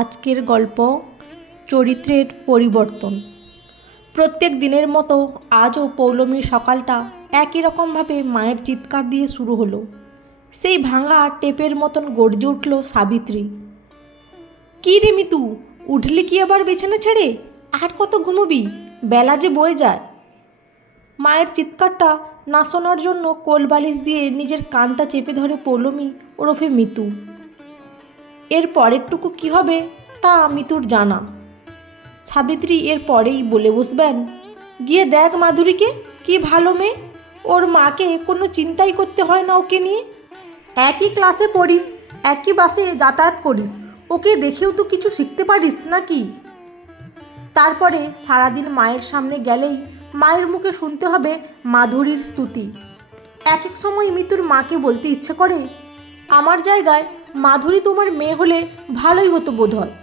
আজকের গল্প চরিত্রের পরিবর্তন। প্রত্যেক দিনের মতো আজও পৌলমীর সকালটা একই রকমভাবে মায়ের চিৎকার দিয়ে শুরু হলো। সেই ভাঙা টেপের মতন গর্জে উঠল সাবিত্রী। কী রে মিতু, উঠলি কি আবার বিছানা ছেড়ে? আর কত ঘুমোবি? বেলা যে বয়ে যায়। মায়ের চিৎকারটা না শোনার জন্য কোলবালিশ দিয়ে নিজের কানটা চেপে ধরে পৌলমী ওরফে মিতু। এর পরেরটুকু কী হবে তা মিতুর জানা। সাবিত্রী এর পরেই বলে বসবেন, গিয়ে দেখ মাধুরীকে, কি ভালো মেয়ে, ওর মাকে কোনো চিন্তাই করতে হয় না ওকে নিয়ে। একই ক্লাসে পড়িস, একই বাসে যাতায়াত করিস, ওকে দেখেও তো কিছু শিখতে পারিস নাকি? তারপরে সারাদিন মায়ের সামনে গেলেই মায়ের মুখে শুনতে হবে মাধুরীর স্তুতি। এক এক সময় মিতুর মাকে বলতে ইচ্ছে করে, আমার জায়গায় মাধুরী তোমার মেয়ে হলে ভালোই হতো বোধ হয়।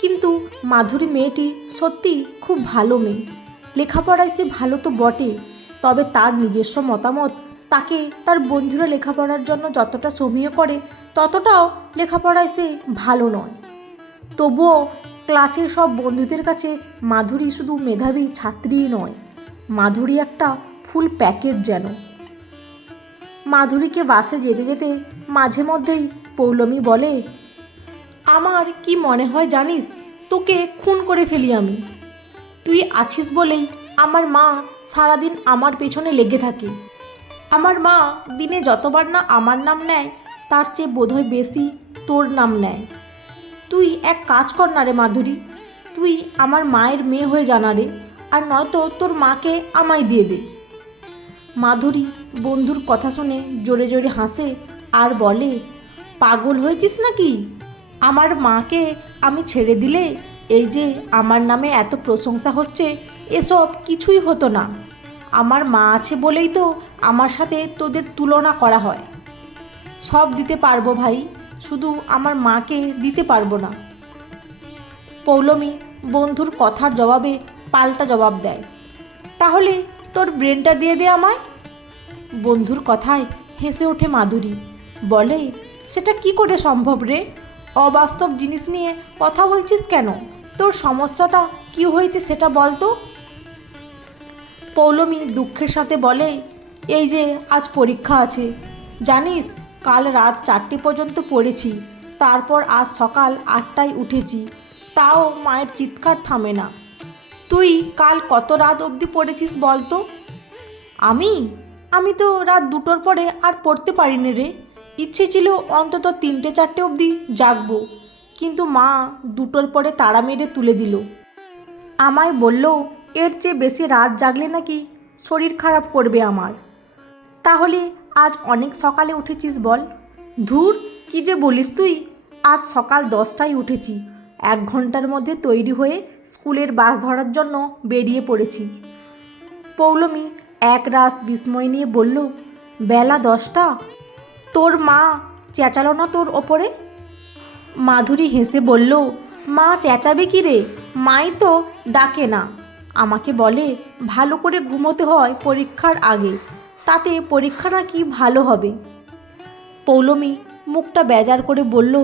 কিন্তু মাধুরী মেয়েটি সত্যি খুব ভালো মেয়ে। লেখাপড়ায় সে ভালো তো বটে, তবে তার নিজস্ব মতামত তাকে তার বন্ধুরা লেখাপড়ার জন্য যতটা সমীহ করে ততটাও লেখাপড়ায় সে ভালো নয়। তবুও ক্লাসের সব বন্ধুদের কাছে মাধুরী শুধু মেধাবী ছাত্রীই নয়, মাধুরী একটা ফুল প্যাকেজ যেন। মাধুরীকে বাসে যেতে যেতে মাঝে মধ্যেই পৌলমী বলে, আমার কি মনে হয় জানিস, তোকে খুন করে ফেলি আমি। তুই আছিস বলেই আমার মা সারাদিন আমার পেছনে লেগে থাকে। আমার মা দিনে যতবার না আমার নাম নেয় তার চেয়ে বোধহয় বেশি তোর নাম নেয়। তুই এক কাজ কর না রে মাধুরী, তুই আমার মায়ের মেয়ে হয়ে জানা রে, আর নয়তো তোর মাকে আমায় দিয়ে দে। মাধুরী বন্ধুর কথা শুনে জোরে জোরে হাসে আর বলে, পাগল হয়েছিস নাকি? আমার মাকে আমি ছেড়ে দিলে এই যে আমার নামে এত প্রশংসা হচ্ছে, এসব কিছুই হতো না। আমার মা আছে বলেই তো আমার সাথে তোদের তুলনা করা হয়। সব দিতে পারবো ভাই, শুধু আমার মাকে দিতে পারবো না। পৌলমী বন্ধুর কথার জবাবে পাল্টা জবাব দেয়, তাহলে তোর ব্রেনটা দিয়ে দে আমায়। বন্ধুর কথায় হেসে ওঠে মাধুরী, বলে, সেটা কি করে সম্ভব রে? অবাস্তব জিনিস নিয়ে কথা বলছিস কেন? তোর সমস্যাটা কি হয়েছে সেটা বল তো। পৌলমী দুঃখের সাথে বলে, এই যে আজ পরীক্ষা আছে, জানিস কাল রাত 4টে পর্যন্ত পড়েছি, তারপর আজ সকাল 8টায় উঠেছি, তাও মায়ের চিৎকার থামে না। তুই কাল কত রাত অবধি পড়েছিস বল তো? আমি তো রাত 2টোর পরে আর পড়তে পারিনি রে। ইচ্ছে ছিল অন্তত 3টে-4টে অবধি জাগবো, কিন্তু মা 2টোর পরে তাড়া মেরে তুলে দিল। আমায় বলল এর চেয়ে বেশি রাত জাগলে নাকি শরীর খারাপ করবে আমার। তাহলে আজ অনেক সকালে উঠেছিস বল? ধুর, কি যে বলিস তুই, আজ সকাল 10টায় উঠেছি, 1 ঘন্টার মধ্যে তৈরি হয়ে স্কুলের বাস ধরার জন্য বেরিয়ে পড়েছি। পৌলমী একরাশ বিস্ময় নিয়ে বলল, বেলা 10টা? তোর মা চেঁচালো না তোর ওপরে? মাধুরী হেসে বলল, মা চেঁচাবে কি রে, মাই তো ডাকে না, আমাকে বলে ভালো করে ঘুমোতে হয় পরীক্ষার আগে, তাতে পরীক্ষা নাকি ভালো হবে। পৌলমী মুখটা বেজার করে বলল,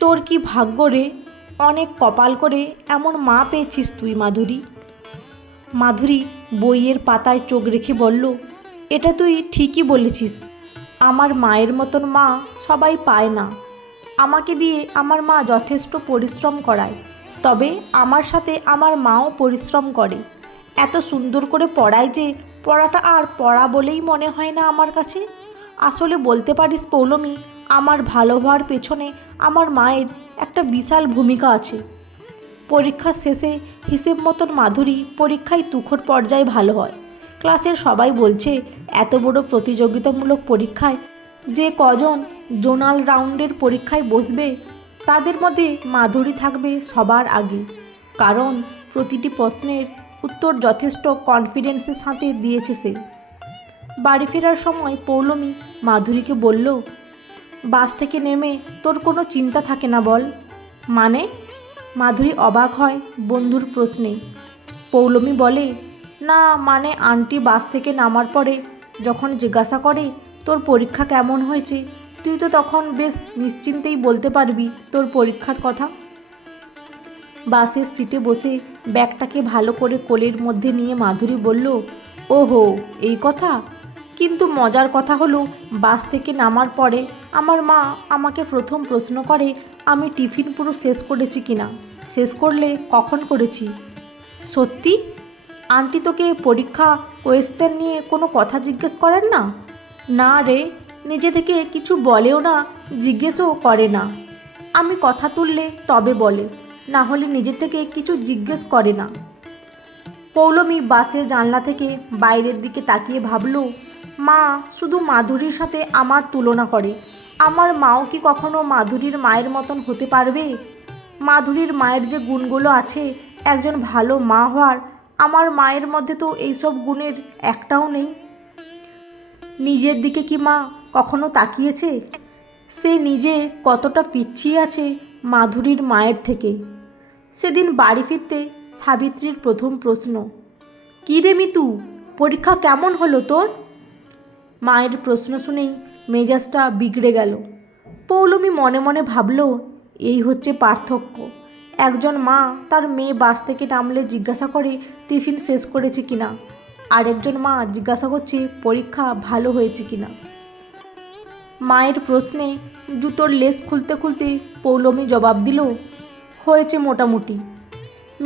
তোর কি ভাগ্য রে, অনেক কপাল করে এমন মা পেয়েছিস তুই মাধুরী। মাধুরী বইয়ের পাতায় চোখ রেখে বলল, এটা তুই ঠিকই বলেছিস, আমার মায়ের মতন মা সবাই পায় না। আমাকে দিয়ে আমার মা যথেষ্ট পরিশ্রম করায়, তবে আমার সাথে আমার মাও পরিশ্রম করে। এত সুন্দর করে পড়ায় যে পড়াটা আর পড়া বলেই মনে হয় না আমার কাছে। আসলে বলতে পারিস পৌলমী, আমার ভালো হওয়ার পেছনে আমার মায়ের একটা বিশাল ভূমিকা আছে। পরীক্ষার শেষে হিসেব মতন মাধুরী পরীক্ষায় তুখোড় পর্যায়ে ভালো হয়। ক্লাসের সবাই বলছে এত বড় প্রতিযোগিতামূলক পরীক্ষায় যে কজন জোনাল রাউন্ডের পরীক্ষায় বসবে তাদের মধ্যে মাধুরী থাকবে সবার আগে, কারণ প্রতিটি প্রশ্নের উত্তর যথেষ্ট কনফিডেন্সের সাথে দিয়েছে সে। বাড়ি ফেরার সময় পৌলমী মাধুরীকে বলল, বাস থেকে নেমে তোর কোনো চিন্তা থাকে না বল? মানে? মাধুরী অবাক হয় বন্ধুর প্রশ্নে। পৌলমী বলে, না মানে আন্টি বাস থেকে নামার পরে যখন জিজ্ঞাসা করে তোর পরীক্ষা কেমন হয়েছে, তুই তো তখন বেশ নিশ্চিন্তেই বলতে পারবি তোর পরীক্ষার কথা। বাসের সিটে বসে ব্যাগটাকে ভালো করে কোলের মধ্যে নিয়ে মাধুরী বলল, ওহো এই কথা। কিন্তু মজার কথা হলো, বাস থেকে নামার পরে আমার মা আমাকে প্রথম প্রশ্ন করে আমি টিফিন পুরো শেষ করেছি কিনা, শেষ করলে কখন করেছি। সত্যি? আন্টি তোকে পরীক্ষা কোয়েশ্চেন নিয়ে কোনো কথা জিজ্ঞেস করেন না? না রে, নিজে থেকে কিছু বলেও না, জিজ্ঞেসও করে না। আমি কথা তুললে তবে বলে, না হলে নিজে থেকে কিছু জিজ্ঞেস করে না। পৌলমী বাসের জানলা থেকে বাইরের দিকে তাকিয়ে ভাবল, মা শুধু মাধুরীর সাথে আমার তুলনা করে। আমার মাও কি কখনো মাধুরীর মায়ের মতন হতে পারবে? মাধুরীর মায়ের যে গুণগুলো আছে একজন ভালো মা হওয়ার, আমার মায়ের মধ্যে তো এইসব গুণের একটাও নেই। নিজের দিকে কি মা কখনো তাকিয়েছে? সে নিজে কতটা পিছিয়ে আছে মাধুরীর মায়ের থেকে। সেদিন বাড়ি ফিরতে সাবিত্রীর প্রথম প্রশ্ন, কী রে মিতু, পরীক্ষা কেমন হলো তোর? মায়ের প্রশ্ন শুনেই মেজাজটা বিগড়ে গেল। পৌলমী মনে মনে ভাবল, এই হচ্ছে পার্থক্য। একজন মা তার মেয়ে বাস থেকে নামলে জিজ্ঞাসা করে টিফিন শেষ করেছে কিনা, আরেকজন মা জিজ্ঞাসা করছে পরীক্ষা ভালো হয়েছে কিনা। মায়ের প্রশ্নে জুতোর লেস খুলতে খুলতে পৌলমী জবাব দিল, হয়েছে মোটামুটি।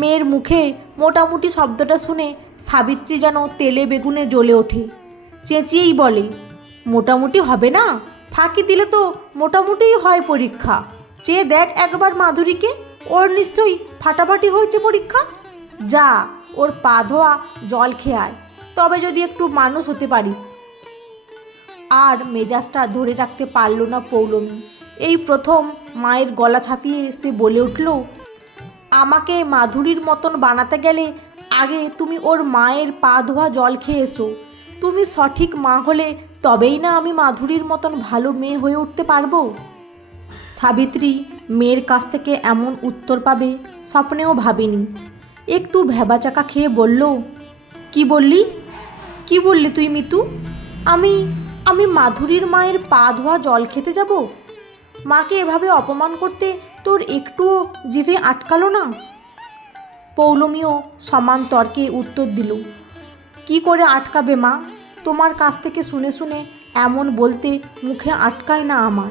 মেয়ের মুখে মোটামুটি শব্দটা শুনে সাবিত্রী যেন তেলে বেগুনে জ্বলে ওঠে। চেঁচিয়েই বলে, মোটামুটি হবে না? ফাঁকি দিলে তো মোটামুটিই হয় পরীক্ষা। চেয়ে দেখ একবার মাধুরীকে, ওর নিশ্চয়ই ফাটাফাটি হয়েছে পরীক্ষা। যা, ওর পা ধোয়া জল খেয়ে আয়, তবে যদি একটু মানুষ হতে পারিস। আর মেজাজটা ধরে রাখতে পারল না পৌলমী। এই প্রথম মায়ের গলা ছাপিয়ে সে বলে উঠল, আমাকে মাধুরীর মতন বানাতে গেলে আগে তুমি ওর মায়ের পা ধোয়া জল খেয়ে এসো। তুমি সঠিক মা হলে তবেই না আমি মাধুরীর মতন ভালো মেয়ে হয়ে উঠতে পারবো। সাবিত্রী মেয়ের কাছ থেকে এমন উত্তর পাবে স্বপ্নেও ভাবেনি। একটু ভ্যাবাচাকা খেয়ে বলল, কি বললি? কি বললি তুই মিতু? আমি আমি মাধুরীর মায়ের পা ধোয়া জল খেতে যাব? মাকে এভাবে অপমান করতে তোর একটুও জিভে আটকালো না? পৌলমীও সমান তর্কে উত্তর দিল, কি করে আটকাবে মা? তোমার কাছ থেকে শুনে শুনে এমন বলতে মুখে আটকায় না আমার।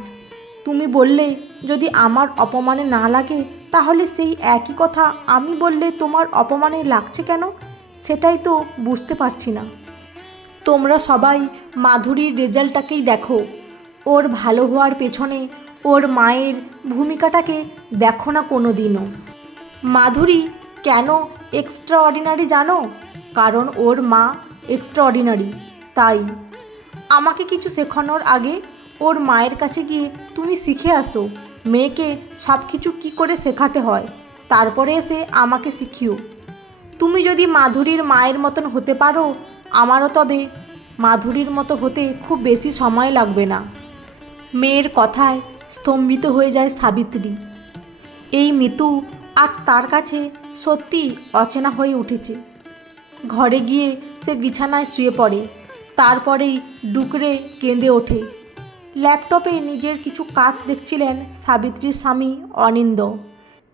তুমি বললে যদি আমার অপমানে না লাগে, তাহলে সেই একই কথা আমি বললে তোমার অপমানে লাগছে কেন, সেটাই তো বুঝতে পারছি না। তোমরা সবাই মাধুরীর রেজাল্টটাকেই দেখো, ওর ভালো হওয়ার পেছনে ওর মায়ের ভূমিকাটাকে দেখো না কোনো দিনও। মাধুরী কেন এক্সট্রা অর্ডিনারি জানো? কারণ ওর মা এক্সট্রা অর্ডিনারি, তাই। আমাকে কিছু শেখানোর আগে ওর মায়ের কাছে গিয়ে তুমি শিখে আসো মেয়েকে সব কিছু কী করে শেখাতে হয়, তারপরে এসে আমাকে শিখিও। তুমি যদি মাধুরীর মায়ের মতন হতে পারো, আমারও তবে মাধুরীর মতো হতে খুব বেশি সময় লাগবে না। মেয়ের কথায় স্তম্ভিত হয়ে যায় সাবিত্রী। এই মিতু আজ তার কাছে সত্যি অচেনা হয়ে উঠেছে। ঘরে গিয়ে সে বিছানায় শুয়ে পড়ে, তারপরেই ডুকরে কেঁদে ওঠে। ল্যাপটপে নিজের কিছু কাজ দেখছিলেন সাবিত্রীর স্বামী অনিন্দ।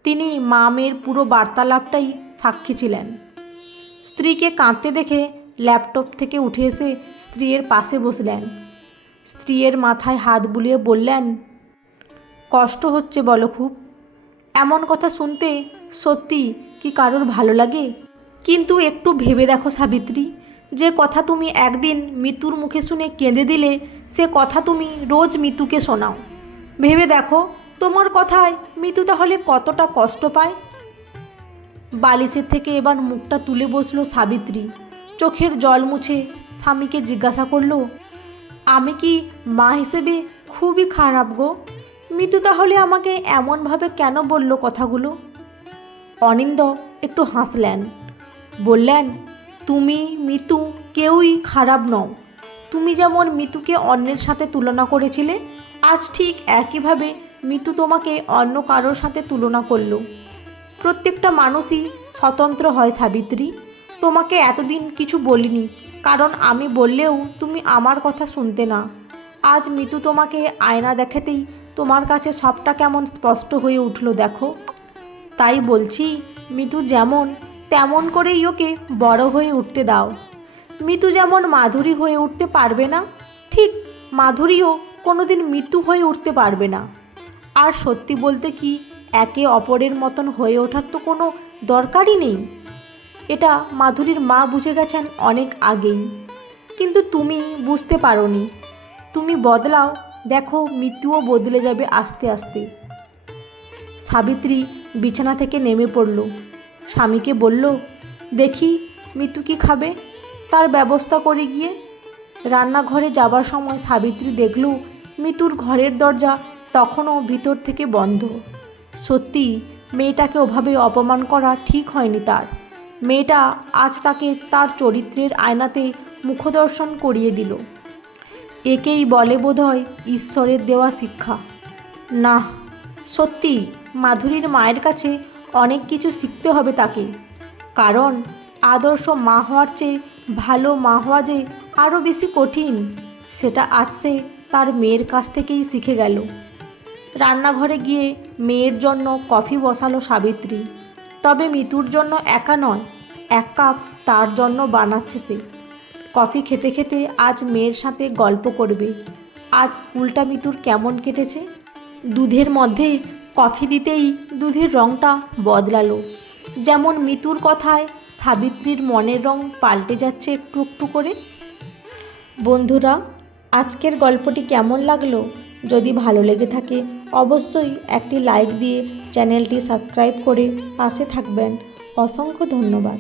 তিনি মা মেয়ের পুরো বার্তালাপটাই সাক্ষী ছিলেন। স্ত্রীকে কাঁদতে দেখে ল্যাপটপ থেকে উঠে এসে স্ত্রীর পাশে বসলেন। স্ত্রীর মাথায় হাত বুলিয়ে বললেন, কষ্ট হচ্ছে বলো খুব? এমন কথা শুনতে সত্যি কি কারোর ভালো লাগে? কিন্তু একটু ভেবে দেখো সাবিত্রী, যে কথা তুমি একদিন মিতুর মুখে শুনে কেঁদে দিলে, সে কথা তুমি রোজ মিতুকে শোনাও। ভেবে দেখো তোমার কথায় মিতু তাহলে কতটা কষ্ট পায়। বালিশের থেকে এবার মুখটা তুলে বসলো সাবিত্রী। চোখের জল মুছে স্বামীকে জিজ্ঞাসা করলো, আমি কি মা হিসেবে খুবই খারাপ গো? মিতু তাহলে আমাকে এমনভাবে কেন বলল কথাগুলো? অনিন্দ একটু হাসলেন, বললেন, তুমি মিতু কেউই খারাপ নও। তুমি যেমন মিতুকে অন্যের সাথে তুলনা করেছিলে, আজ ঠিক একইভাবে মিতু তোমাকে অন্য কারোর সাথে তুলনা করলো। প্রত্যেকটা মানুষই স্বতন্ত্র হয় সাবিত্রী। তোমাকে এতদিন কিছু বলিনি, কারণ আমি বললেও তুমি আমার কথা শুনতে না। আজ মিতু তোমাকে আয়না দেখাতেই তোমার কাছে সবটা কেমন স্পষ্ট হয়ে উঠল দেখো। তাই বলছি মিতু যেমন তেমন করেই ওকে বড় হয়ে উঠতে দাও। মিতু যেমন মাধুরী হয়ে উঠতে পারবে না, ঠিক মাধুরীও কোনোদিন মিতু হয়ে উঠতে পারবে না। আর সত্যি বলতে কি, একে অপরের মতন হয়ে ওঠার তো কোনো দরকারই নেই। এটা মাধুরীর মা বুঝে গেছেন অনেক আগেই, কিন্তু তুমি বুঝতে পারোনি। তুমি বদলাও, দেখো মিতুও বদলে যাবে আস্তে আস্তে। সাবিত্রী বিছানা থেকে নেমে পড়ল, স্বামীকে বলল, দেখি মিতু কি খাবে, তার ব্যবস্থা করে গিয়ে। রান্নাঘরে যাবার সময় সাবিত্রী দেখল মিতুর ঘরের দরজা তখনও ভিতর থেকে বন্ধ। সত্যি মেয়েটাকে ওভাবে অপমান করা ঠিক হয়নি তার। মেয়েটা আজ তাকে তার চরিত্রের আয়নাতে মুখদর্শন করিয়ে দিল। একেই বলে বোধহয় ঈশ্বরের দেওয়া শিক্ষা। না, সত্যি মাধুরীর মায়ের কাছে অনেক কিছু শিখতে হবে তাকে, কারণ আদর্শ মা হওয়ার চেয়ে ভালো মা হওয়া যে আরও বেশি কঠিন, সেটা আজ সে তার মেয়ের কাছ থেকেই শিখে গেল। রান্নাঘরে গিয়ে মেয়ের জন্য কফি বসালো সাবিত্রী, তবে মিতুর জন্য একা নয়, 1 কাপ তার জন্য বানাচ্ছে সে। কফি খেতে খেতে আজ মেয়ের সাথে গল্প করবে, আজ স্কুলটা মিতুর কেমন কেটেছে। দুধের মধ্যে কফি দিতেই দুধের রঙটা বদলালো, যেমন মিতুর কথায় সাবিত্রীর মনের রং পাল্টে যাচ্ছে একটু একটু করে। বন্ধুরা, আজকের গল্পটি কেমন লাগলো? যদি ভালো লেগে থাকে অবশ্যই একটি লাইক দিয়ে চ্যানেলটি সাবস্ক্রাইব করে পাশে থাকবেন। অসংখ্য ধন্যবাদ।